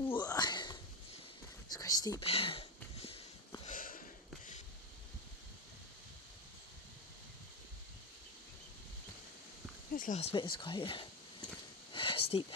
Ooh, it's quite steep. This last bit is quite steep.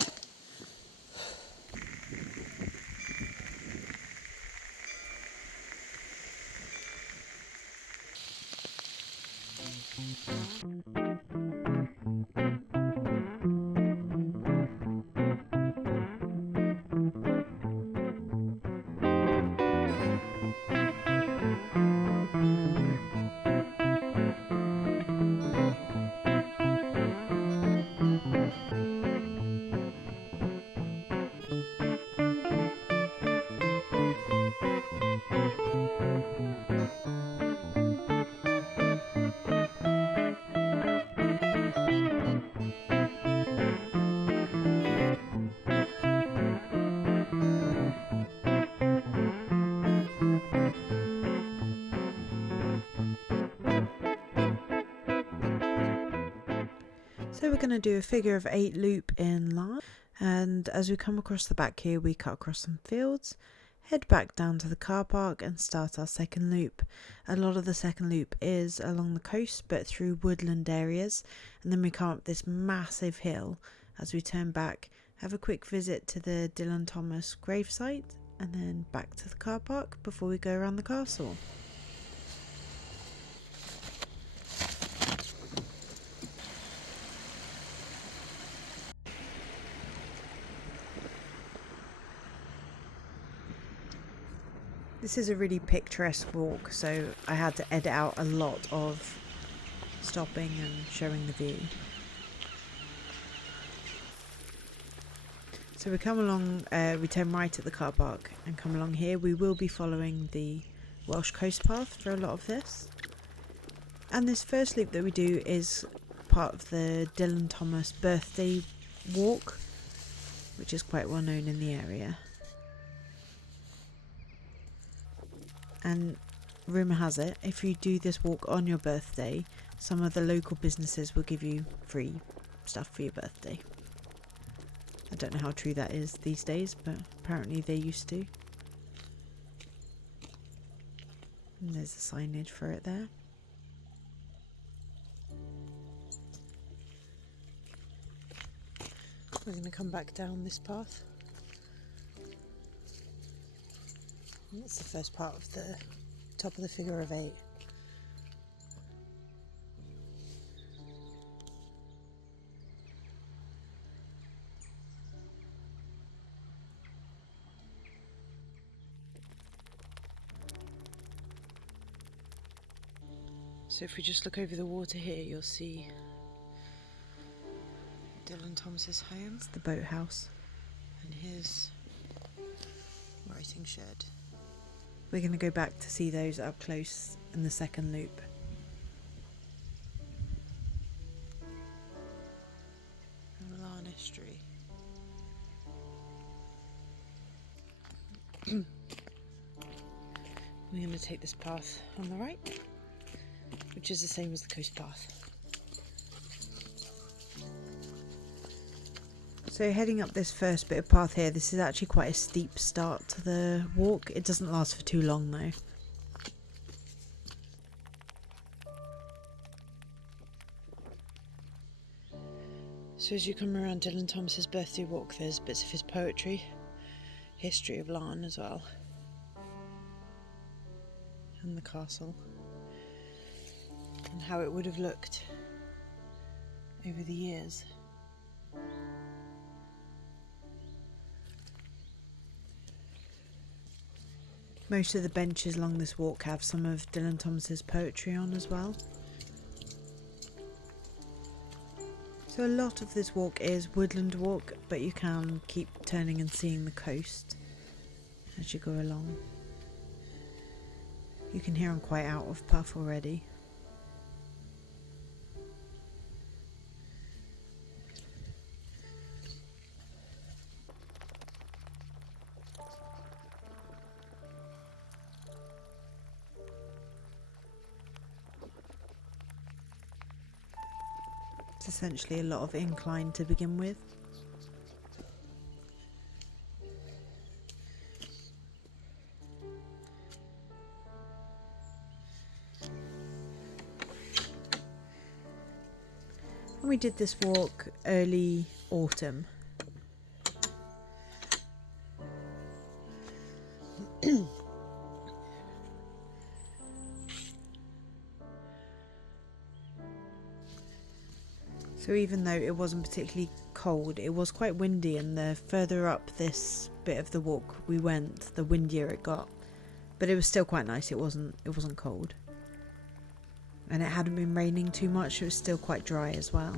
So we're going to do a figure of 8 loop in Laugharne, and as we come across the back here we cut across some fields, head back down to the car park and start our second loop. A lot of the second loop is along the coast but through woodland areas, and then we come up this massive hill. As we turn back, have a quick visit to the Dylan Thomas gravesite and then back to the car park before we go around the castle. This is a really picturesque walk, so I had to edit out a lot of stopping and showing the view. So we come along, we turn right at the car park and come along here. We will be following the Welsh coast path for a lot of this. And this first loop that we do is part of the Dylan Thomas birthday walk, which is quite well known in the area. And rumour has it, if you do this walk on your birthday, some of the local businesses will give you free stuff for your birthday. I don't know how true that is these days, but apparently they used to. And there's the signage for it there. We're going to come back down this path. That's the first part of the top of the figure of 8. So if we just look over the water here, you'll see Dylan Thomas's home. It's the boathouse and his writing shed. We're going to go back to see those up close in the second loop. Laugharne estuary. We're going to take this path on the right, which is the same as the coast path. So heading up this first bit of path here, this is actually quite a steep start to the walk. It doesn't last for too long though. So as you come around Dylan Thomas's birthday walk, there's bits of his poetry, history of Laugharne as well, and the castle, and how it would have looked over the years. Most of the benches along this walk have some of Dylan Thomas's poetry on as well. So a lot of this walk is woodland walk, but you can keep turning and seeing the coast as you go along. You can hear I'm quite out of puff already. It's essentially a lot of incline to begin with. we did this walk early autumn. So even though it wasn't particularly cold, it was quite windy, and the further up this bit of the walk we went, the windier it got. But it was still quite nice. It wasn't cold. And it hadn't been raining too much. It was still quite dry as well.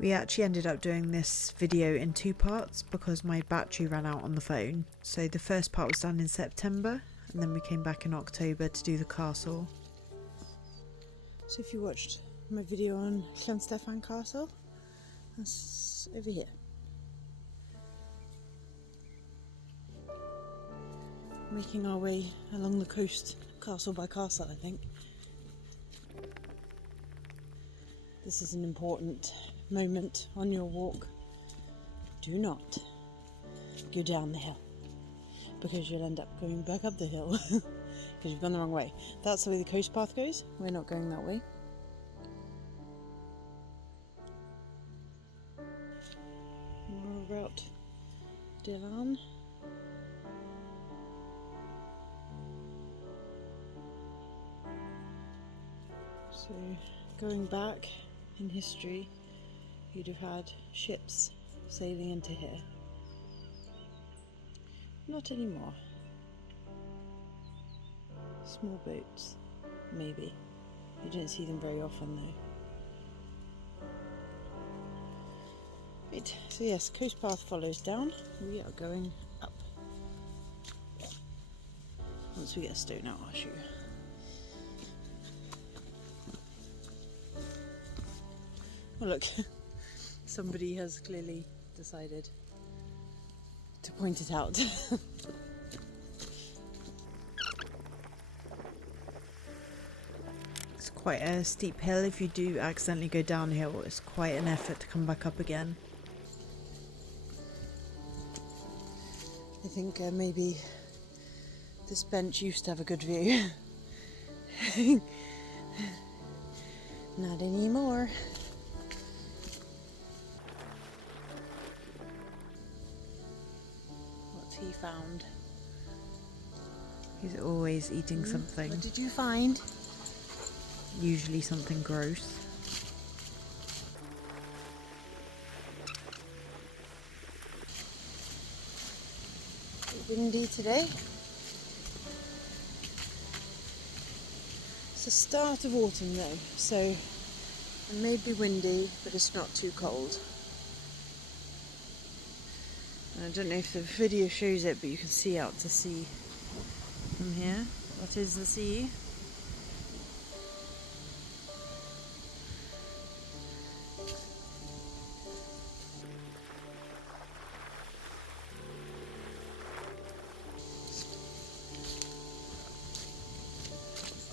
We actually ended up doing this video in 2 parts because my battery ran out on the phone. So the first part was done in September, and then we came back in October to do the castle. So if you watched my video on Llanstefan Castle, that's over here. Making our way along the coast, castle by castle, I think. This is an important moment on your walk. Do not go down the hill, because you'll end up going back up the hill because you've gone the wrong way. That's the way the coast path goes. We're not going that way. More about Laugharne. So going back in history, you'd have had ships sailing into here. Not anymore. Small boats, maybe. You don't see them very often though. Right, so yes, coast path follows down. We are going up. Once we get a stone out our shoe. Oh look, somebody has clearly decided to point it out. It's quite a steep hill. If you do accidentally go downhill, it's quite an effort to come back up again. I think maybe this bench used to have a good view. Not anymore. What's he found? He's always eating something. What did you find? Usually something gross. Windy today. It's the start of autumn though, so it may be windy, but it's not too cold. I don't know if the video shows it, but you can see out to sea from here. That is the sea.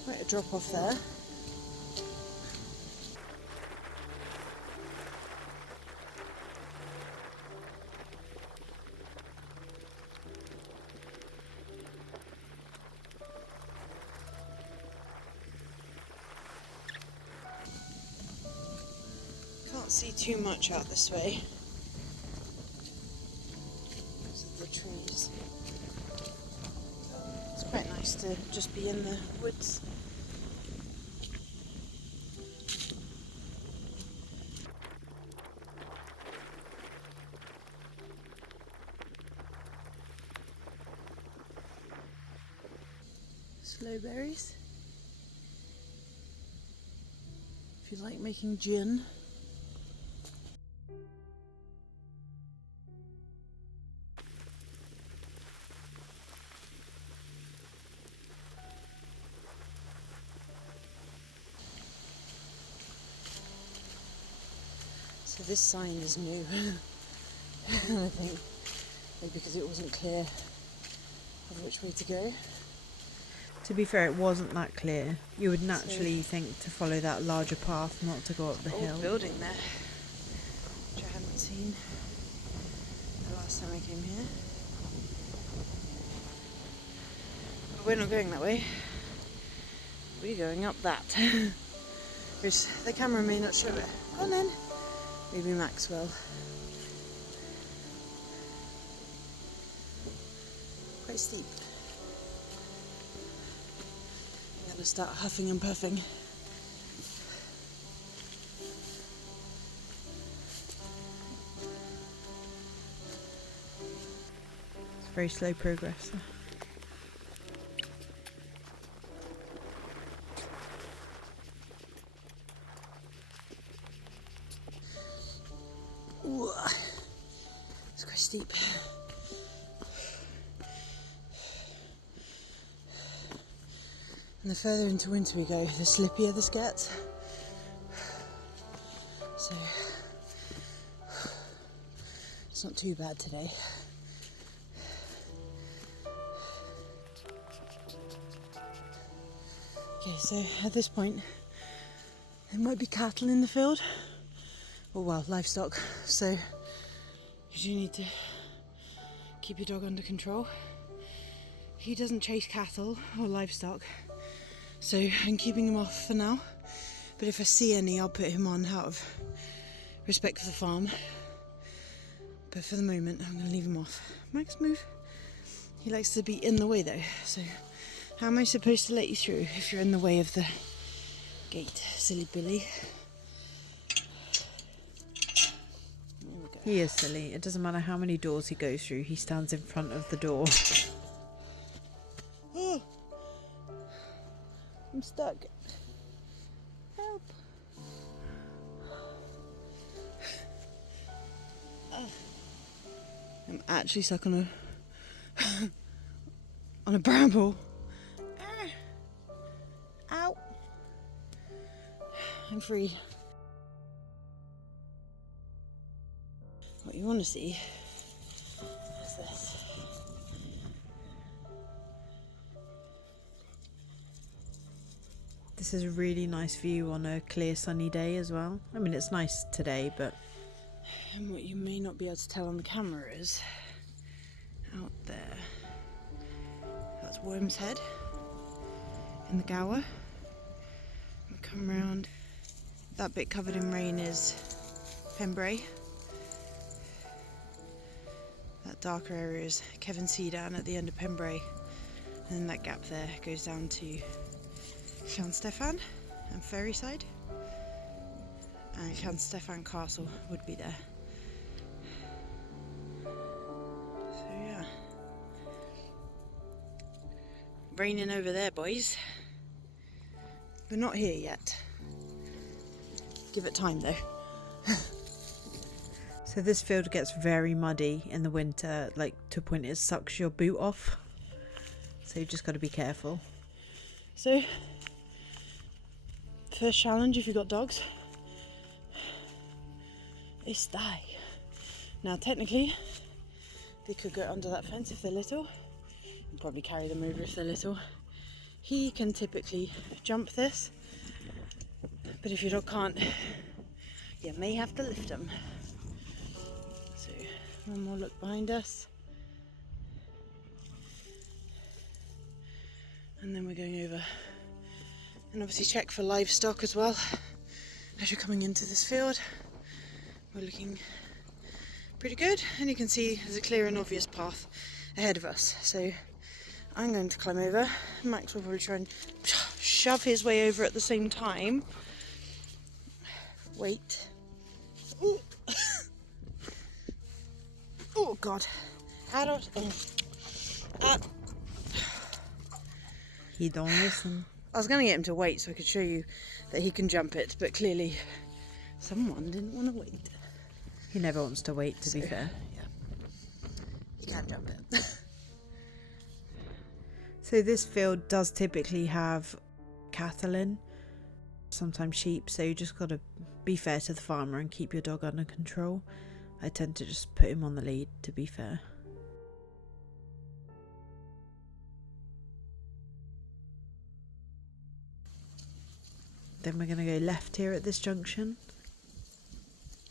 Quite a drop off there. Can't see too much out this way because of the trees. It's quite nice to just be in the woods. Sloe berries. If you like making gin. So this sign is new. I think maybe because it wasn't clear of which way to go. To be fair, it wasn't that clear. You would naturally think to follow that larger path, not to go up the hill. Old building there, which I hadn't seen the last time I came here. But we're not going that way. We're going up that. Which the camera may not show it. Go on then. Maybe Max will. Quite steep. I'm gonna start huffing and puffing. It's very slow progress. Ooh, it's quite steep. And the further into winter we go, the slippier this gets. So it's not too bad today. Okay, so at this point there might be cattle in the field, or well, livestock, so you do need to keep your dog under control. He doesn't chase cattle or livestock, so I'm keeping him off for now, but if I see any I'll put him on out of respect for the farm, but for the moment I'm going to leave him off. Max, move. He likes to be in the way though, so how am I supposed to let you through if you're in the way of the gate, silly Billy? He is silly. It doesn't matter how many doors he goes through, he stands in front of the door. Oh, I'm stuck. Help. I'm actually stuck on a on a bramble. Ow. I'm free. What you want to see is this. This is a really nice view on a clear sunny day as well. I mean, it's nice today, but... And what you may not be able to tell on the camera is out there. That's Worm's Head in the Gower. We come round. That bit covered in rain is Pembrey. That darker area is Kevin Sea down at the end of Pembrey. And then that gap there goes down to Llanstefan and Ferryside. And Llanstefan Castle would be there. So yeah. Raining over there, boys. We're not here yet. Give it time though. So this field gets very muddy in the winter, like to a point it sucks your boot off. So you've just got to be careful. So, first challenge if you've got dogs is stay. Now technically, they could go under that fence if they're little. You'll probably carry them over if they're little. He can typically jump this, but if your dog can't, you may have to lift them. So, one more look behind us. And then we're going over. And obviously check for livestock as well. As you're coming into this field, we're looking pretty good. And you can see there's a clear and obvious path ahead of us. So I'm going to climb over. Max will probably try and shove his way over at the same time. Wait. Ooh. Oh God. He don't listen. I was going to get him to wait so I could show you that he can jump it, but clearly someone didn't want to wait. He never wants to wait, to be fair. Yeah. He can't jump it. So this field does typically have cattle in. sometimes sheep, so you just gotta be fair to the farmer and keep your dog under control. I tend to just put him on the lead, to be fair. Then we're gonna go left here at this junction.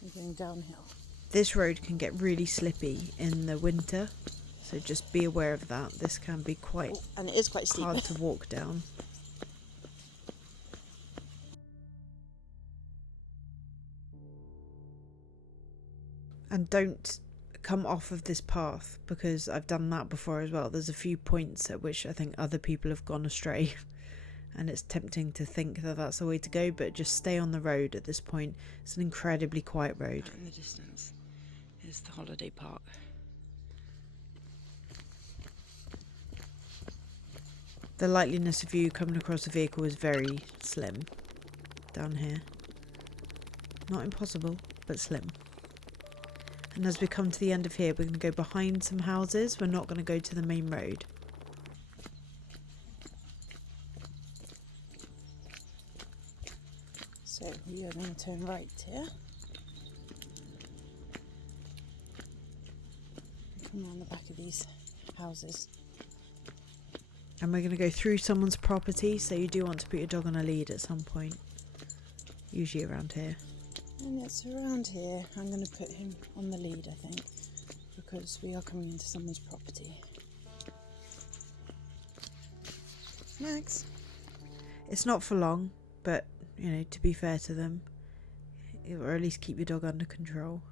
We're going downhill. This road can get really slippy in the winter, so just be aware of that. This can be quite And it is quite steep. hard to walk down. And don't come off of this path, because I've done that before as well. There's a few points at which I think other people have gone astray and it's tempting to think that that's the way to go, but just stay on the road at this point. It's an incredibly quiet road. In the distance is the holiday park. The likeliness of you coming across a vehicle is very slim down here. Not impossible, but slim. And as we come to the end of here, we're going to go behind some houses. We're not going to go to the main road. So we are going to turn right here. Come around the back of these houses. And we're going to go through someone's property, so you do want to put your dog on a lead at some point. Usually around here. And it's around here. I'm going to put him on the lead, I think, because we are coming into someone's property. Max? It's not for long, but, you know, to be fair to them, or at least keep your dog under control.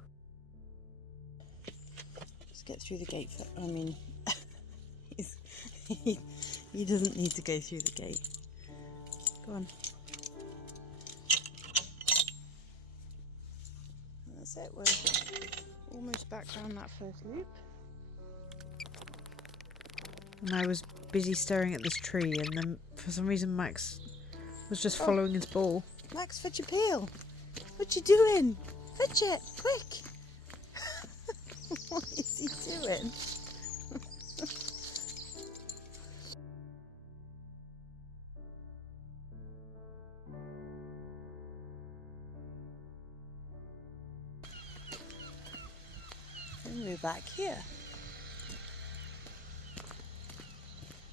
Let's get through the gate. He doesn't need to go through the gate. Go on. That's it. We're almost back down that first loop. And I was busy staring at this tree, and then for some reason Max was just following his ball. Max, fetch a peel. What you doing? Fetch it, quick. What is he doing? And we're back here.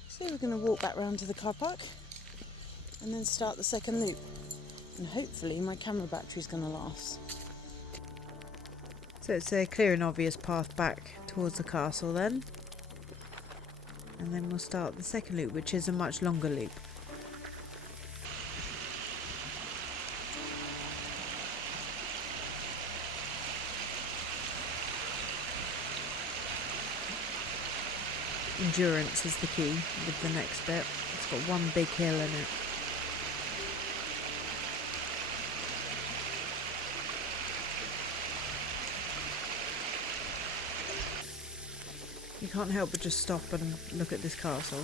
So we're going to walk back round to the car park and then start the second loop. And hopefully my camera battery's going to last. So it's a clear and obvious path back towards the castle then. And then we'll start the second loop, which is a much longer loop. Endurance is the key with the next bit. It's got one big hill in it. You can't help but just stop and look at this castle.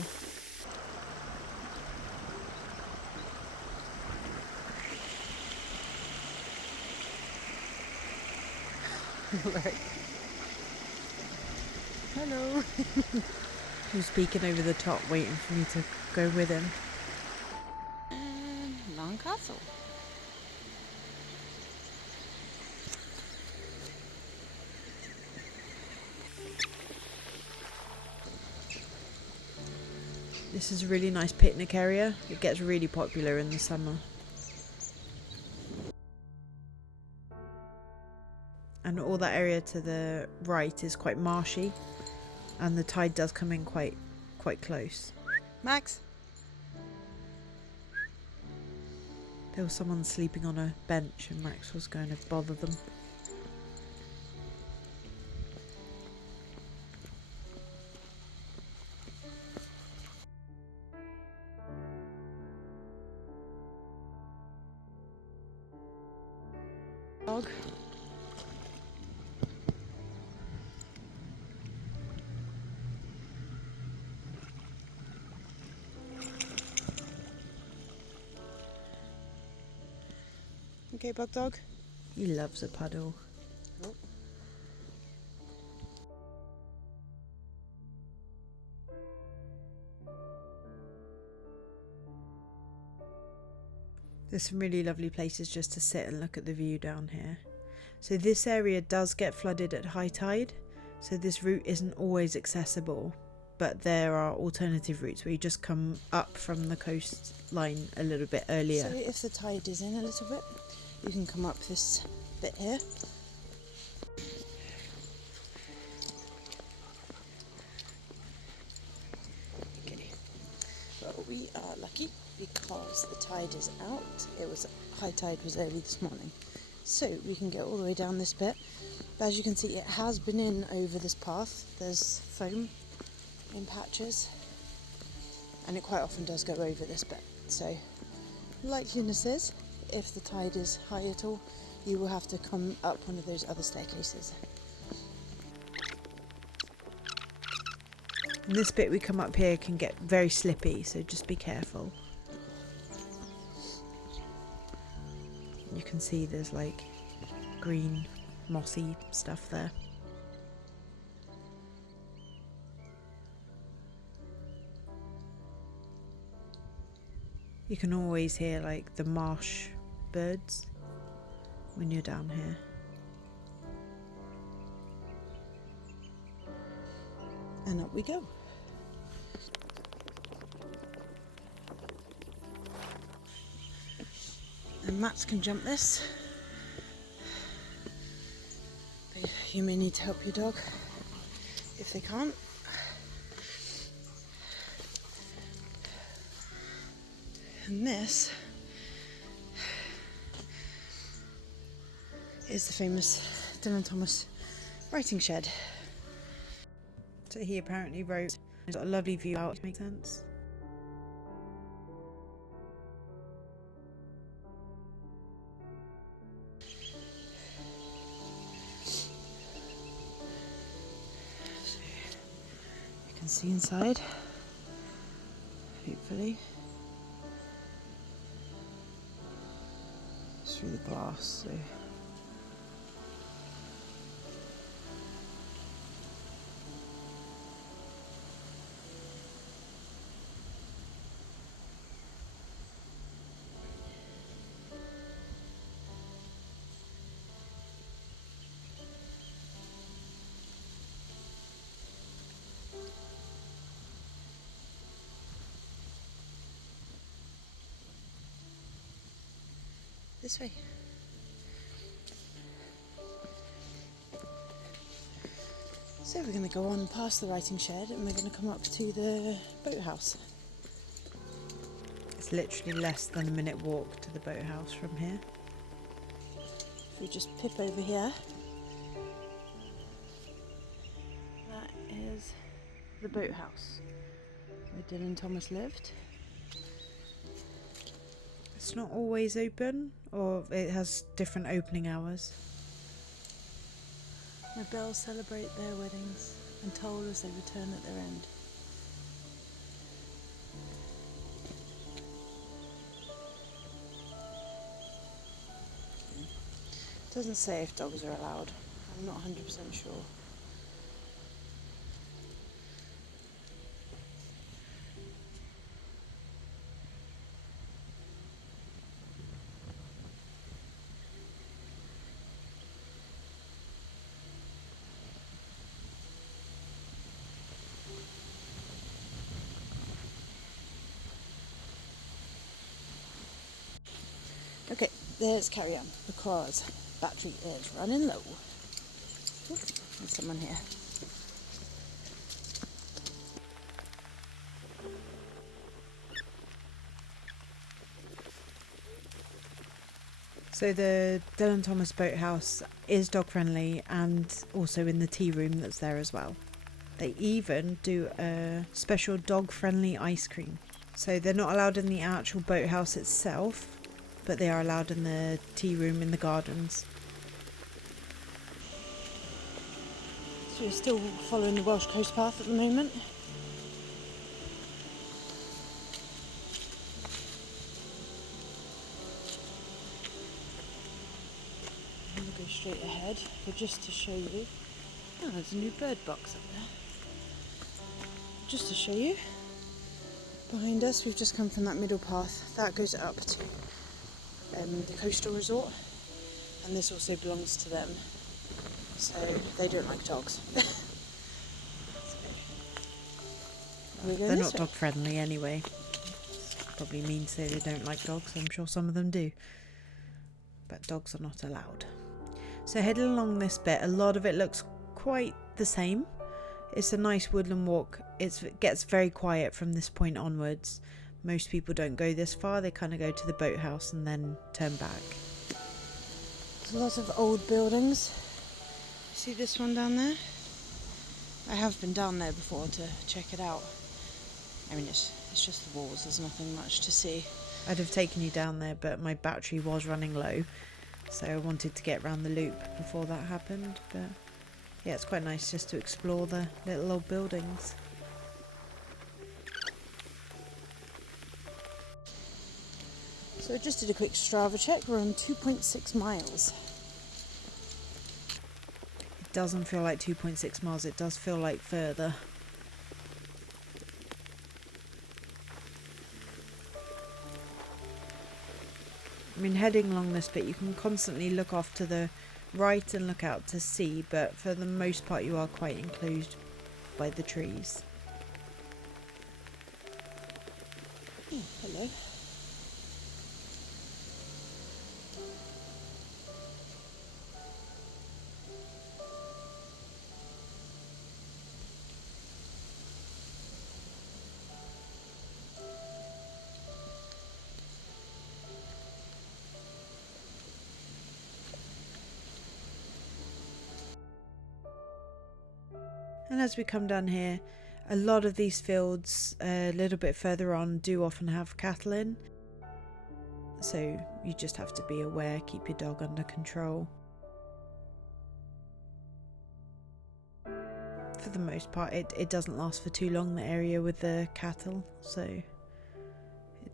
Right. Hello. Who's peeking over the top, waiting for me to go with him. And Laugharne Castle. This is a really nice picnic area. It gets really popular in the summer. And all that area to the right is quite marshy, and the tide does come in quite close. Max? There was someone sleeping on a bench and Max was going to bother them. Dog. Okay, bug dog. He loves a puddle. Oh. There's some really lovely places just to sit and look at the view down here. So this area does get flooded at high tide, so this route isn't always accessible, but there are alternative routes where you just come up from the coastline a little bit earlier. So if the tide is in a little bit, you can come up this bit here. Okay, well, we are lucky because the tide is out. High tide was early this morning, so we can get all the way down this bit. But as you can see, it has been in over this path. There's foam in patches, and it quite often does go over this bit. So likeliness is, if the tide is high at all, you will have to come up one of those other staircases. And this bit we come up here can get very slippy, so just be careful. You can see there's like green mossy stuff there. You can always hear like the marsh birds when you're down here. And up we go. And Mats can jump this. But you may need to help your dog if they can't. And this is the famous Dylan Thomas writing shed. So he apparently wrote, it's got a lovely view out, makes sense. You can see inside, hopefully, through the glass. So this way. So we're going to go on past the writing shed and we're going to come up to the boathouse. It's literally less than a minute walk to the boathouse from here. If we just pip over here, that is the boathouse where Dylan Thomas lived. It's not always open, or it has different opening hours. The bells celebrate their weddings and toll as they return at their end. It doesn't say if dogs are allowed. I'm not 100% sure. Okay, let's carry on because battery is running low. Ooh, there's someone here. So the Dylan Thomas boathouse is dog friendly and also in the tea room that's there as well. They even do a special dog friendly ice cream. So they're not allowed in the actual boathouse itself, but they are allowed in the tea room in the gardens. So we're still following the Welsh coast path at the moment. And we'll go straight ahead, but just to show you. Oh, there's a new bird box up there. Just to show you. Behind us, we've just come from that middle path. That goes up to the coastal resort, and this also belongs to them, so they don't like dogs. They're not dog friendly anyway. Probably means they don't like dogs. I'm sure some of them do, but dogs are not allowed. So heading along this bit, a lot of it looks quite the same. It's a nice woodland walk. It gets very quiet from this point onwards. Most people don't go this far. They kind of go to the boathouse and then turn back. There's a lot of old buildings. See this one down there? I have been down there before to check it out. I mean, it's just the walls. There's nothing much to see. I'd have taken you down there, but my battery was running low, so I wanted to get around the loop before that happened. But yeah, it's quite nice just to explore the little old buildings. So I just did a quick Strava check. We're on 2.6 miles. It doesn't feel like 2.6 miles. It does feel like further. I mean, heading along this bit, you can constantly look off to the right and look out to sea, but for the most part you are quite enclosed by the trees. Oh, hello. And as we come down here, a lot of these fields a little bit further on do often have cattle in, so you just have to be aware, keep your dog under control. For the most part it doesn't last for too long, the area with the cattle, so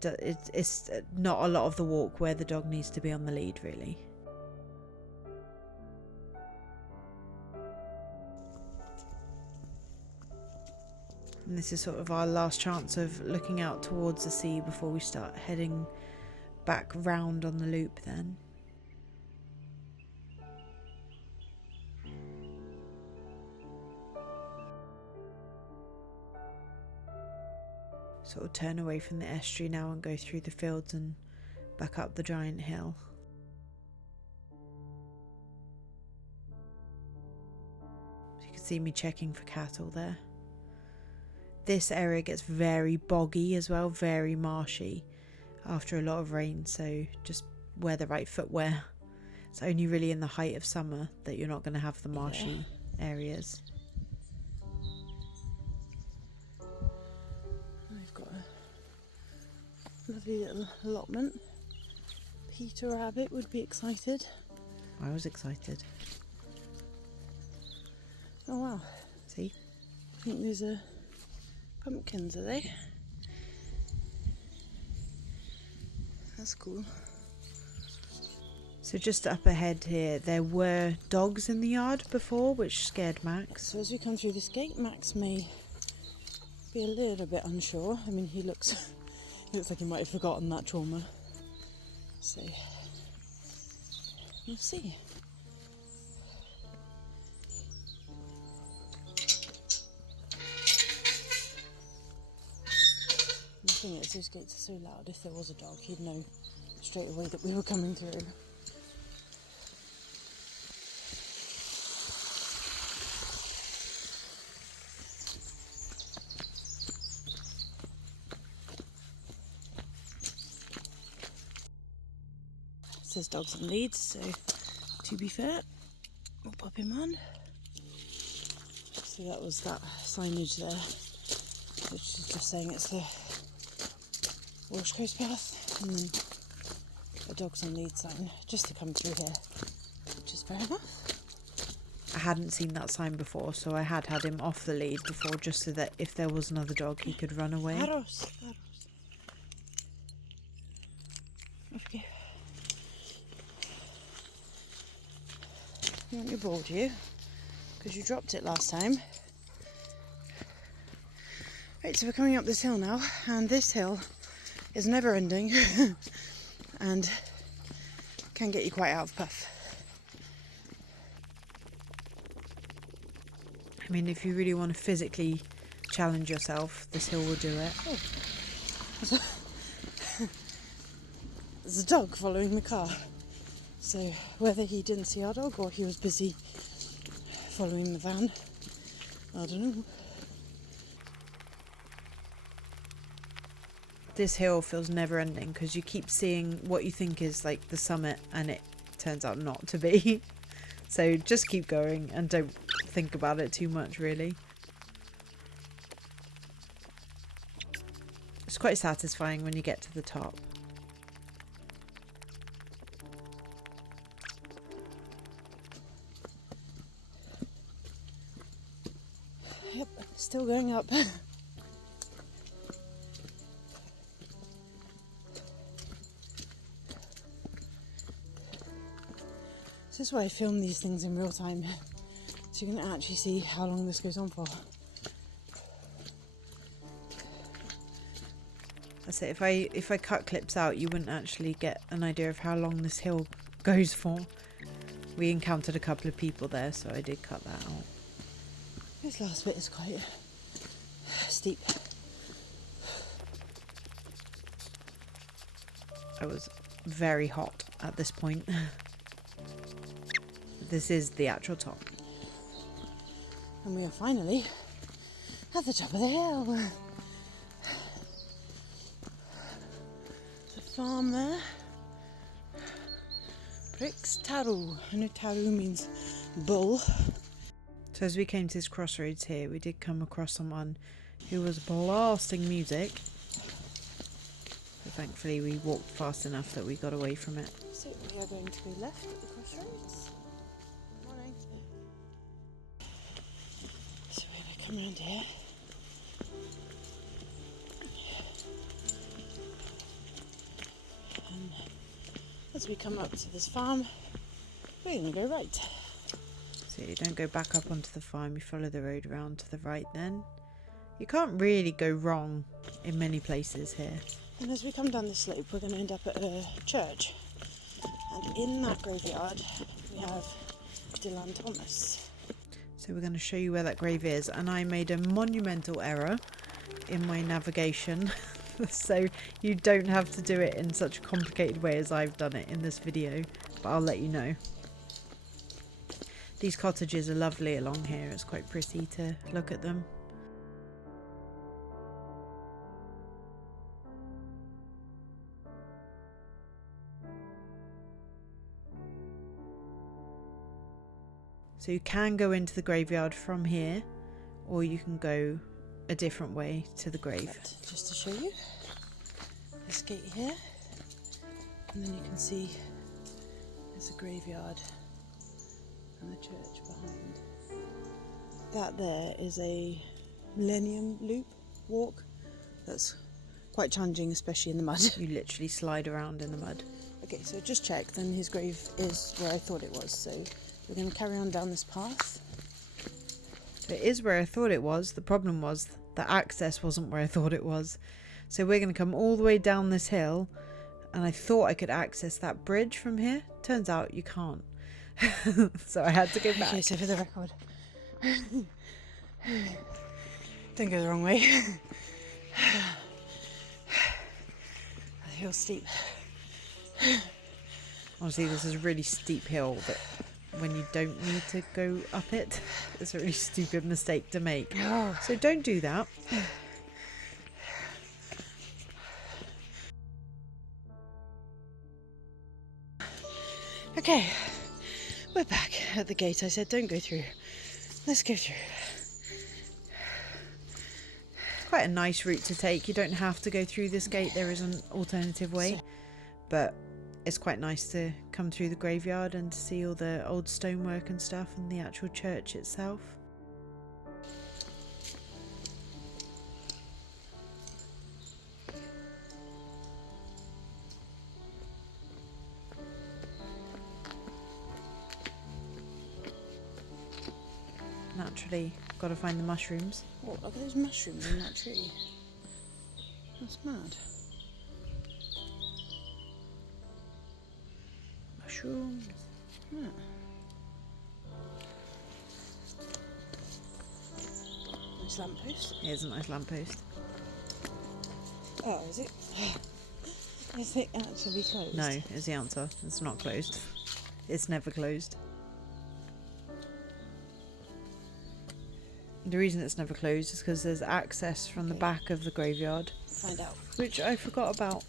it's not a lot of the walk where the dog needs to be on the lead really. And this is sort of our last chance of looking out towards the sea before we start heading back round on the loop then. Sort of turn away from the estuary now and go through the fields and back up the giant hill. So you can see me checking for cattle there. This area gets very boggy as well, very marshy after a lot of rain, so just wear the right footwear. It's only really in the height of summer that you're not going to have the marshy areas. We've got a lovely little allotment. Peter Rabbit would be excited. I was excited. Oh wow. See? I think these are pumpkins, are they? That's cool. So just up ahead here, there were dogs in the yard before, which scared Max. So as we come through this gate, Max may be a little bit unsure. I mean, he looks like he might have forgotten that trauma. So we'll see. The thing is, those gates are so loud, if there was a dog, he'd know straight away that we were coming through. It says dogs and leads, so to be fair, we'll pop him on. So that was that signage there, which is just saying it's the Welsh Coast Path, and then a dogs on lead sign just to come through here, which is fair enough. I hadn't seen that sign before, so I had him off the lead before, just so that if there was another dog he could run away. Arrows. Okay. You want your ball, do you? Because you dropped it last time. Right, so we're coming up this hill now, and this hill is never ending. And can get you quite out of puff. I mean, if you really want to physically challenge yourself, this hill will do it. Oh. There's a dog following the car. So whether he didn't see our dog or he was busy following the van, I don't know. This hill feels never ending because you keep seeing what you think is like the summit and it turns out not to be. So just keep going and don't think about it too much, really. It's quite satisfying when you get to the top. Yep, still going up. This is why I film these things in real time, so you can actually see how long this goes on for. That's it. If I cut clips out, you wouldn't actually get an idea of how long this hill goes for. We encountered a couple of people there, so I did cut that out. This last bit is quite steep. I was very hot at this point. This is the actual top. And we are finally at the top of the hill. The farm there. Bricks Taru. I know Taru means bull. So as we came to this crossroads here, we did come across someone who was blasting music. But thankfully we walked fast enough that we got away from it. So we are going to go left at the crossroads. Morning. So we're going to come around here. And as we come up to this farm, we're going to go right. So you don't go back up onto the farm, you follow the road around to the right then. You can't really go wrong in many places here. And as we come down this slope, we're going to end up at a church. And in that graveyard, we have Dylan Thomas. So we're going to show you where that grave is. And I made a monumental error in my navigation. So you don't have to do it in such a complicated way as I've done it in this video. But I'll let you know. These cottages are lovely along here. It's quite pretty to look at them. So you can go into the graveyard from here, or you can go a different way to the grave. Just to show you, this gate here, and then you can see there's a graveyard and the church behind. That there is a millennium loop walk that's quite challenging, especially in the mud. You literally slide around in the mud. Okay, so just checked, and his grave is where I thought it was, so we're going to carry on down this path. So it is where I thought it was. The problem was the access wasn't where I thought it was. So we're going to come all the way down this hill, and I thought I could access that bridge from here. Turns out you can't. So I had to go back. Okay, so for the record, don't go the wrong way. The hill's steep. Honestly, this is a really steep hill that when you don't need to go up it, it's a really stupid mistake to make. So don't do that. Okay, we're back at the gate. I said don't go through. Let's go through. Quite a nice route to take. You don't have to go through this gate. There is an alternative way. But it's quite nice to come through the graveyard and to see all the old stonework and stuff and the actual church itself. Naturally, got to find the mushrooms. What are those mushrooms in that tree? That's mad. mushrooms. Yeah. Nice lamppost. Here's a nice lamppost. Oh, is it? Is it actually closed? No, is the answer. It's not closed. It's never closed. The reason it's never closed is because there's access from the back of the graveyard. Find out. Which I forgot about.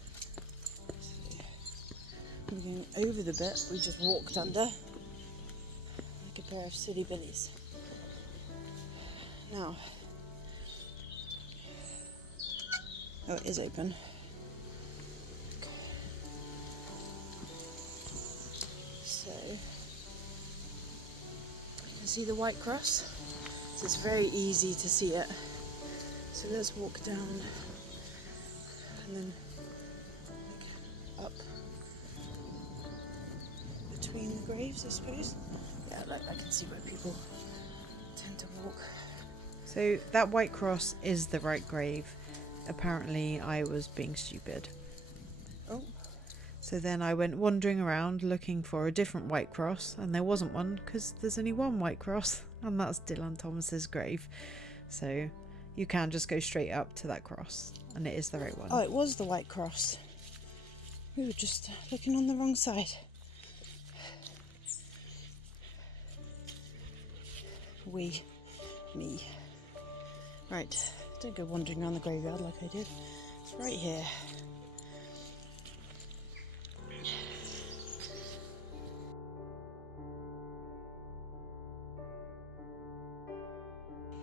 We're going over the bit we just walked under. Like a pair of silly billies. Now. Oh, it is open. So, you can see the white cross. So it's very easy to see it. So let's walk down and then up between the graves, I suppose. Yeah, like I can see where people tend to walk. So that white cross is the right grave. Apparently I was being stupid. Oh. So then I went wandering around looking for a different white cross, and there wasn't one because there's only one white cross, and that's Dylan Thomas's grave. So you can just go straight up to that cross, and it is the right one. Oh, it was the white cross. We were just looking on the wrong side. Me. Right, don't go wandering around the graveyard like I did. It's right here.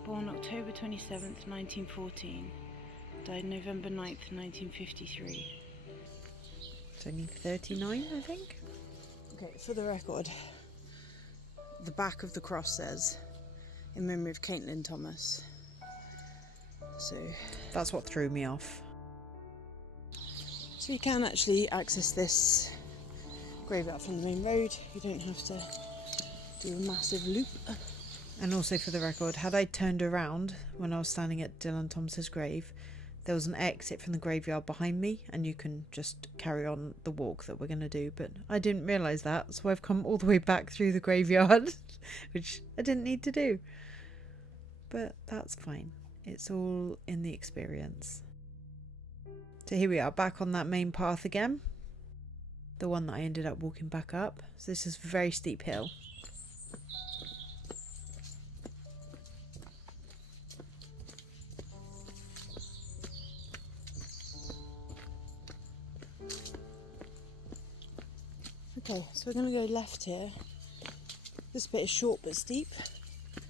Born October 27th, 1914. Died November 9th, 1953. It's only 39, I think. Okay, for the record, the back of the cross says, in memory of Caitlin Thomas. So That's what threw me off. you can actually access this graveyard from the main road. You don't have to do a massive loop. And also for the record, had I turned around when I was standing at Dylan Thomas's grave, there was an exit from the graveyard behind me, and you can just carry on the walk that we're going to do. But I didn't realise that, so I've come all the way back through the graveyard, which I didn't need to do. But that's fine. It's all in the experience. So here we are, back on that main path again. The one that I ended up walking back up. So this is a very steep hill. Okay, so we're going to go left here. This bit is short but steep.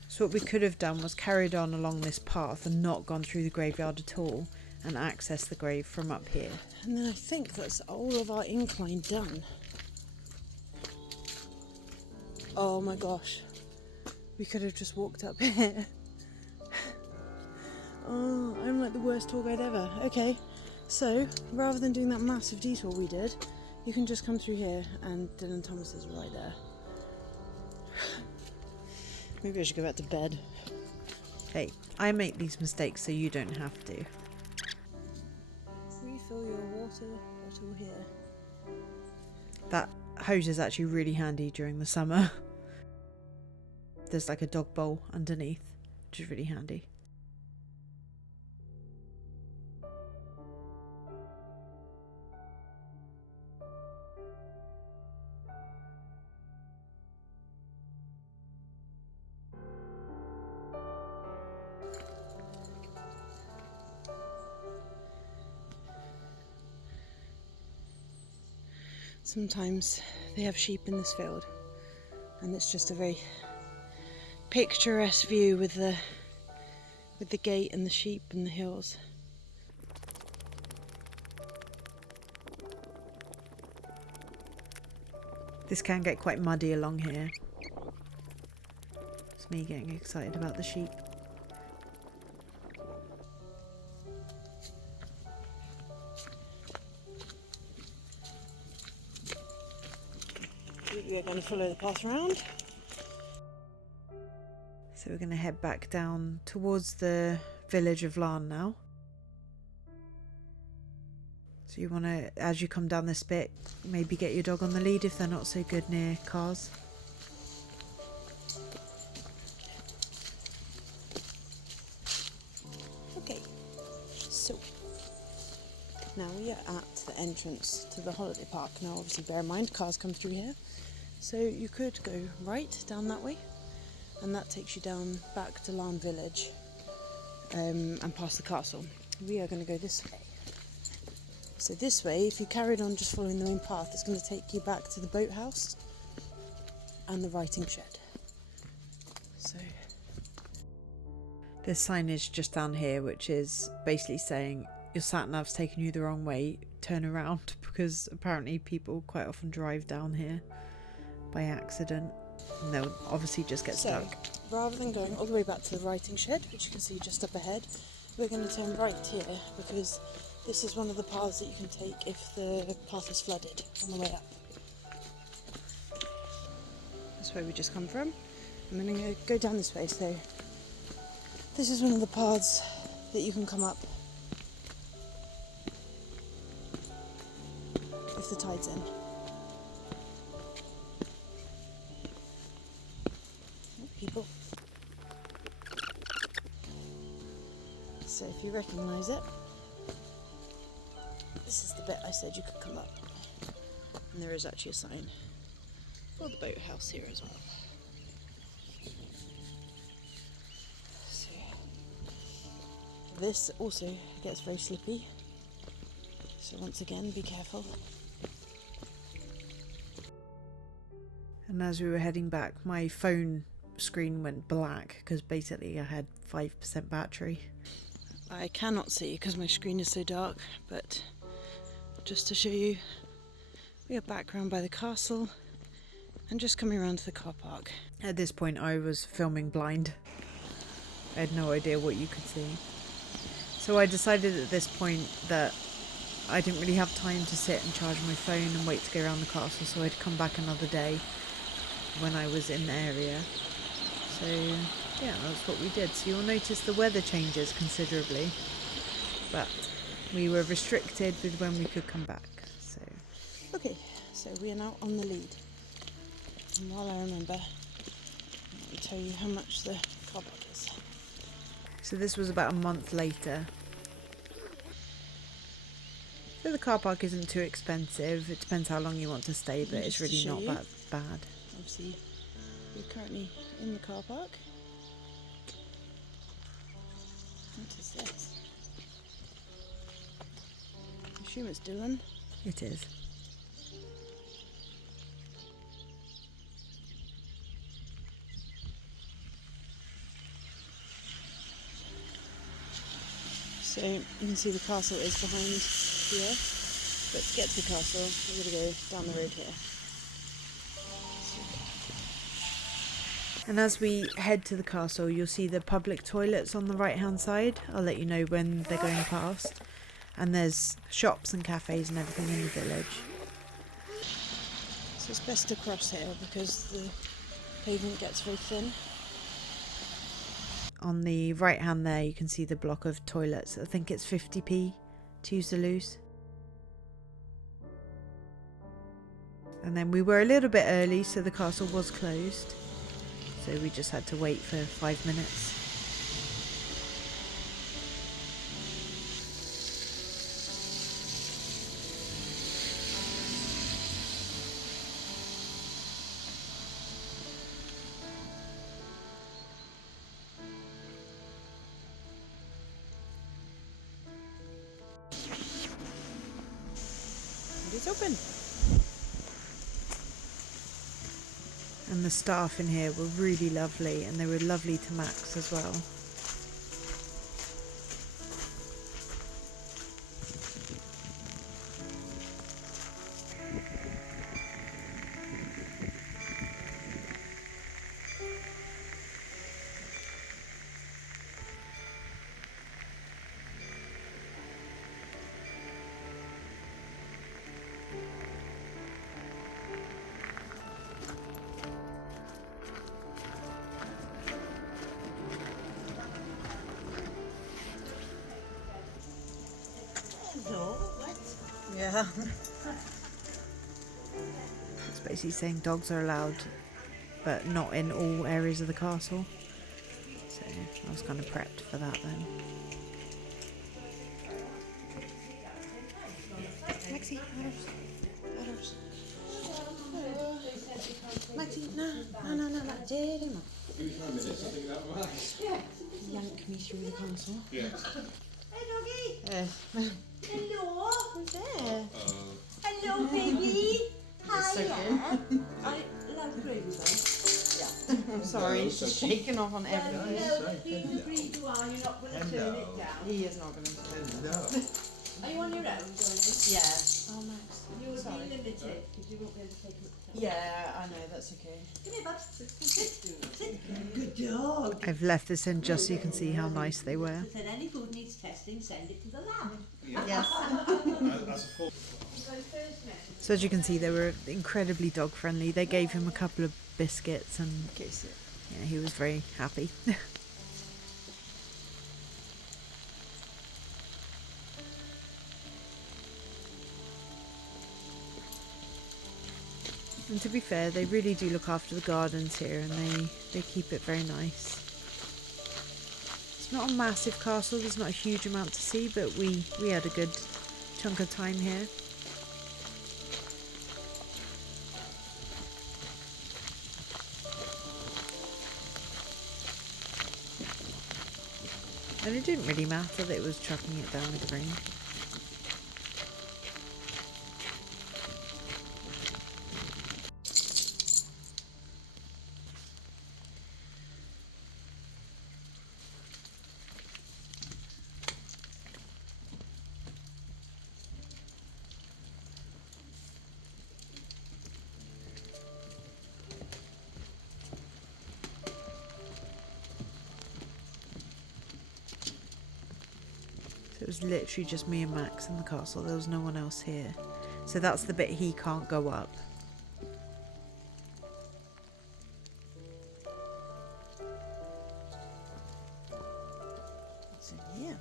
So what we could have done was carried on along this path and not gone through the graveyard at all and accessed the grave from up here. And then I think that's all of our incline done. Oh my gosh. We could have just walked up here. Oh, I'm like the worst tour guide ever. Okay, so rather than doing that massive detour we did, you can just come through here and Dylan Thomas is right there. Maybe I should go back to bed. Hey, I make these mistakes so you don't have to. Refill your water bottle here. That hose is actually really handy during the summer. There's like a dog bowl underneath, which is really handy. Sometimes they have sheep in this field, and it's just a very picturesque view with the gate and the sheep and the hills. This can get quite muddy along here. It's me getting excited about the sheep. We're going to follow the path around. So we're going to head back down towards the village of Laugharne now. So you want to, as you come down this bit, maybe get your dog on the lead if they're not so good near cars. Okay, so now we are at the entrance to the holiday park. Now obviously bear in mind cars come through here, so you could go right down that way, and that takes you down back to Laugharne village and past the castle. We are going to go this way. So this way, if you carried on just following the main path, it's going to take you back to the boathouse and the writing shed. So There's signage just down here which is basically saying your sat nav's taking you the wrong way, turn around, because apparently people quite often drive down here by accident and they'll obviously just get stuck. Rather than going all the way back to the writing shed, which you can see just up ahead, we're going to turn right here because this is one of the paths that you can take if the path is flooded on the way up. That's where we just come from. I'm going to go down this way, so this is one of the paths that you can come up if the tide's in. People. So if you recognise it, this is the bit I said you could come up. And there is actually a sign for the boathouse here as well. So this also gets very slippy. So once again, be careful. And as we were heading back, my phone screen went black because basically I had 5% battery. I cannot see because my screen is so dark, but just to show you, we are back round by the castle and just coming around to the car park. At this point I was filming blind. I had no idea what you could see. So I decided at this point that I didn't really have time to sit and charge my phone and wait to go around the castle, so I'd come back another day when I was in the area. So yeah, that's what we did. So you'll notice the weather changes considerably, but we were restricted with when we could come back. So Okay, so we are now on the lead. And while I remember, let me tell you how much the car park is. So this was about a month later. So the car park isn't too expensive. It depends how long you want to stay, but it's really not that bad. Obviously, we're currently in the car park. What is this? I assume it's Dylan. It is. So you can see the castle is behind here, but to get to the castle, we're going to go down the road here. And as we head to the castle, you'll see the public toilets on the right hand side. I'll let you know when they're going past. And there's shops and cafes and everything in the village. So it's best to cross here because the pavement gets very thin. On the right hand there you can see the block of toilets. I think it's 50p to use the loose. And then we were a little bit early, so the castle was closed. So we just had to wait for 5 minutes. And it's open. And the staff in here were really lovely, and they were lovely to Max as well. Yeah. It's basically saying dogs are allowed, but not in all areas of the castle. So I was kind of prepped for that then. Maxie, others. Maxie, no, Jerry, yank me through the console. Yeah. Hey, doggy. Yeah. Hello. Who's there? Hello, baby. It's so Hiya. I love gravy, though. Yeah. I'm sorry, he's just shaking off on everything. Hello, being the breed you are, you're not going to turn it down. He is not going to. No. Are you on your own, Johnny? Yeah. Oh, Max. You will Sorry. be limited, because you won't be able to take it. Yeah, I know, that's okay. Come here, bud. Sit. Good dog. I've left this in just so you can see how nice they were. Said any food needs testing, send it to the lab. Yes. That's a full. So as you can see, they were incredibly dog friendly. They gave him a couple of biscuits and yeah, he was very happy. And to be fair, they really do look after the gardens here, and they keep it very nice. It's not a massive castle, there's not a huge amount to see, but we had a good chunk of time here. And it didn't really matter that it was chucking it down with the rain. So it was literally just me and Max in the castle. There was no one else here. So that's the bit he can't go up. What's in here?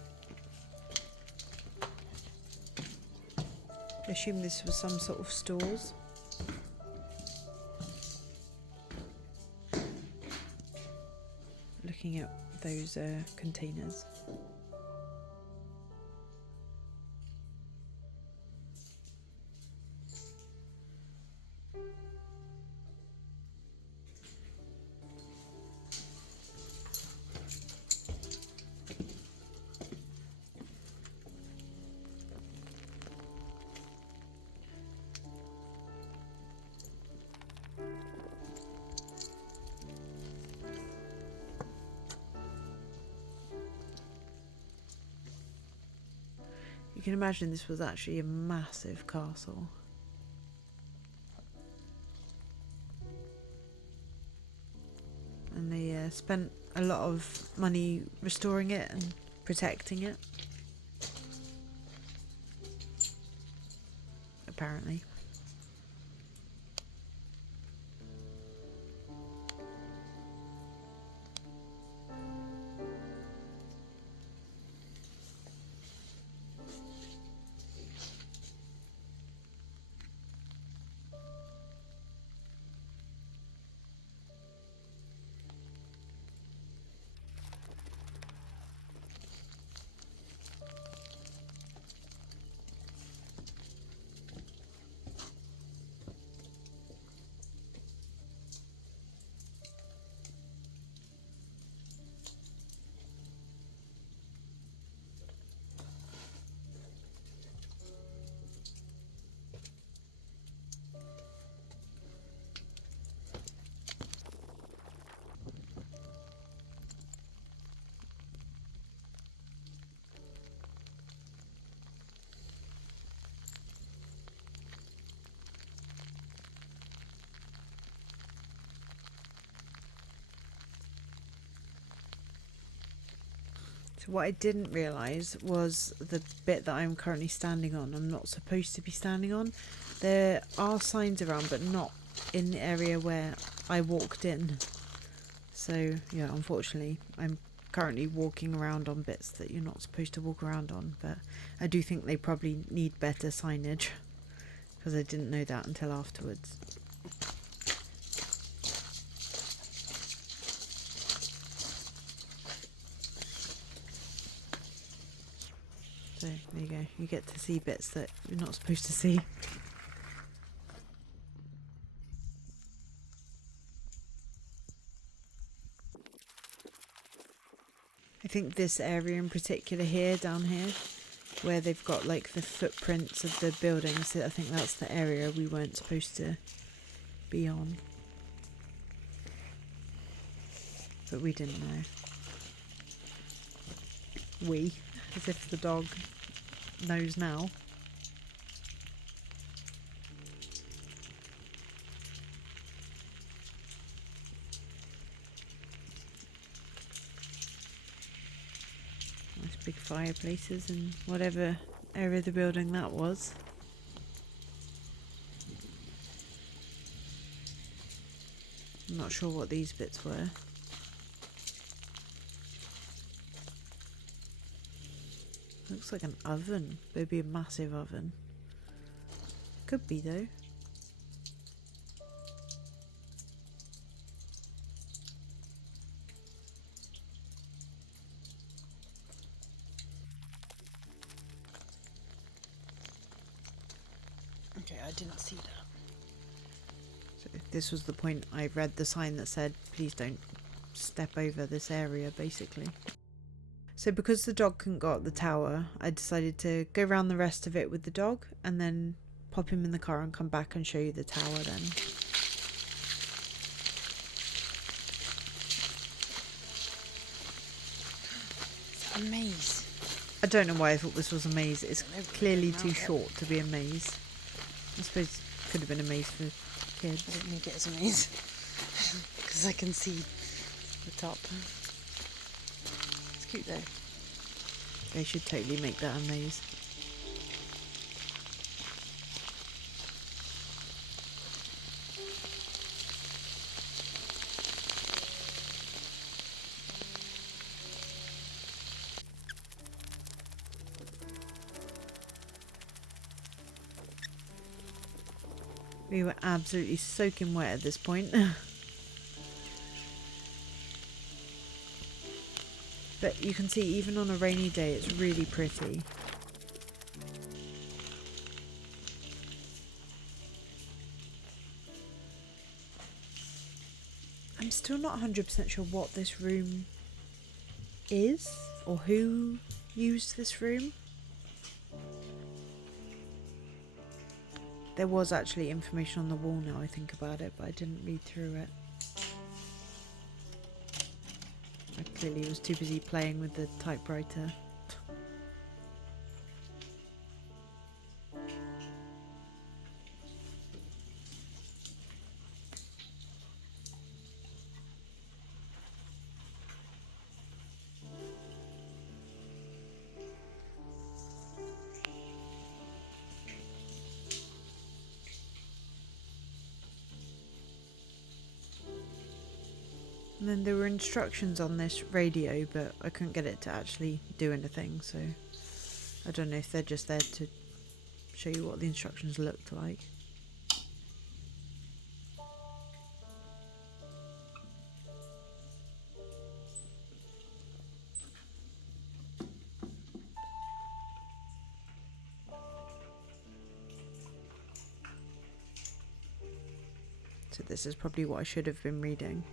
I assume this was some sort of stores. Looking at those containers. You can imagine this was actually a massive castle. And they spent a lot of money restoring it and protecting it. Apparently. So what I didn't realise was the bit that I'm currently standing on. I'm not supposed to be standing on. There are signs around, but not in the area where I walked in. So yeah, unfortunately, I'm currently walking around on bits that you're not supposed to walk around on, but I do think they probably need better signage, because I didn't know that until afterwards. So there you go, you get to see bits that you're not supposed to see. I think this area in particular here, down here, where they've got like the footprints of the buildings, I think that's the area we weren't supposed to be on. But we didn't know. We, as if the dog knows now. Nice big fireplaces in whatever area of the building that was. I'm not sure what these bits were. Looks like an oven. There'd be a massive oven. Could be though. Okay, I didn't see that. So this was the point I read the sign that said, please don't step over this area, basically. So because the dog couldn't go up the tower, I decided to go around the rest of it with the dog and then pop him in the car and come back and show you the tower then. It's a maze. I don't know why I thought this was a maze. It's clearly too short to be a maze. I suppose it could have been a maze for kids. I don't think it is a maze. Because I can see the top. It's cute though. They should totally make that a maze. We were absolutely soaking wet at this point. But you can see even on a rainy day it's really pretty. I'm still not 100% sure what this room is or who used this room. There was actually information on the wall now I think about it, but I didn't read through it. I clearly was too busy playing with the typewriter. And then there were instructions on this radio, but I couldn't get it to actually do anything, so I don't know if they're just there to show you what the instructions looked like. So this is probably what I should have been reading.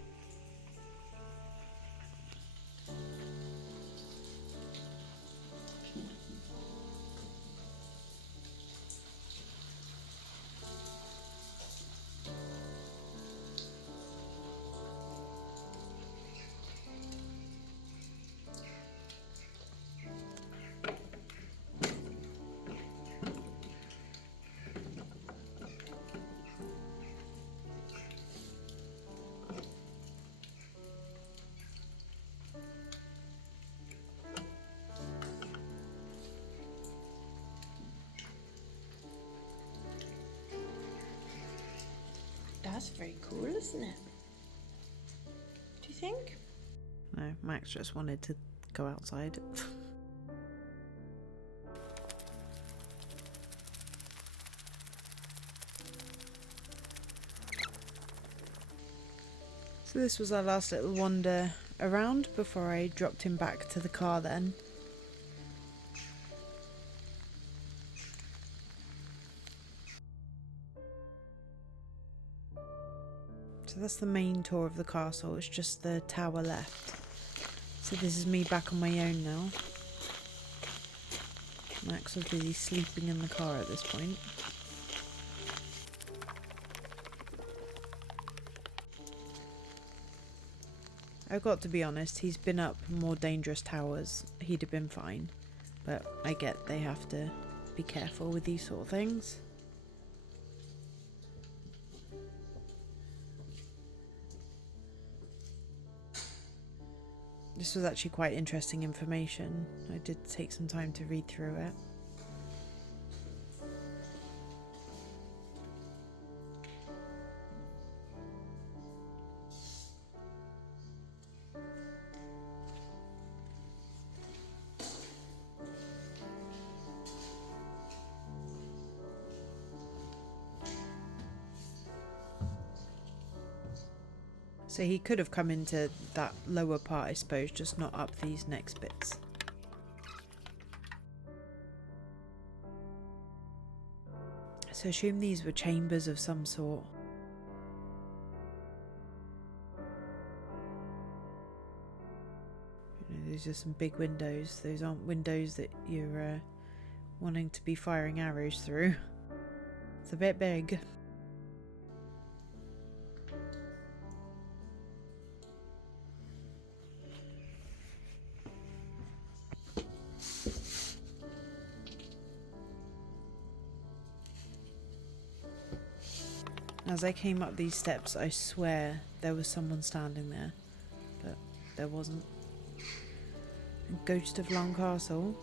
That's very cool, isn't it? Do you think? No, Max just wanted to go outside. So this was our last little wander around before I dropped him back to the car then. So that's the main tour of the castle, it's just the tower left. So this is me back on my own now. Max was busy sleeping in the car at this point. I've got to be honest, he's been up more dangerous towers, he'd have been fine. But I get they have to be careful with these sort of things. This was actually quite interesting information. I did take some time to read through it. So he could have come into that lower part, I suppose, just not up these next bits. So I assume these were chambers of some sort. You know, these are some big windows. Those aren't windows that you're wanting to be firing arrows through. It's a bit big. As I came up these steps, I swear there was someone standing there, but there wasn't. A ghost of Laugharne Castle.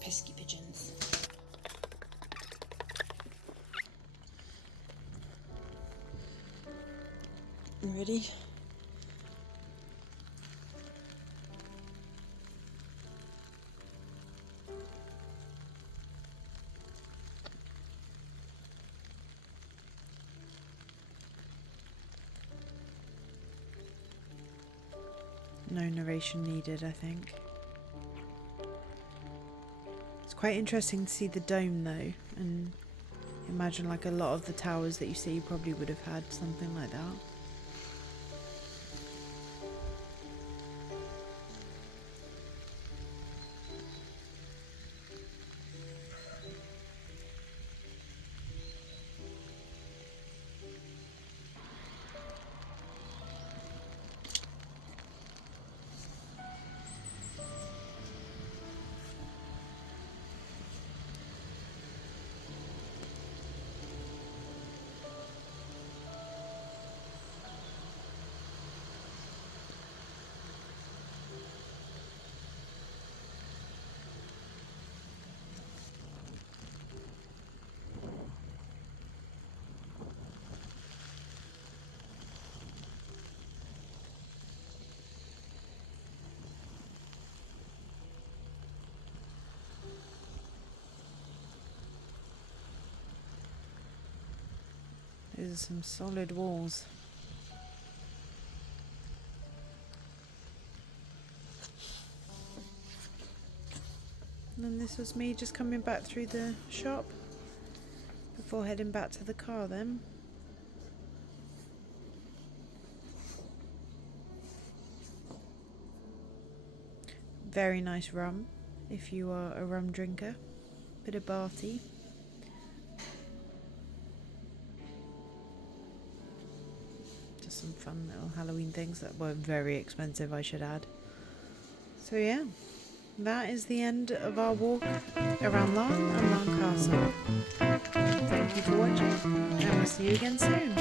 Pesky pigeons. Ready? No narration needed, I think. It's quite interesting to see the dome though, and imagine like a lot of the towers that you see probably would have had something like that. These are some solid walls. And then this was me just coming back through the shop before heading back to the car then. Very nice rum if you are a rum drinker. Bit of Barty. Just some fun little Halloween things that were very expensive, I should add. So yeah, that is the end of our walk around Laugharne and Laugharne Castle. Thank you for watching, and we'll see you again soon.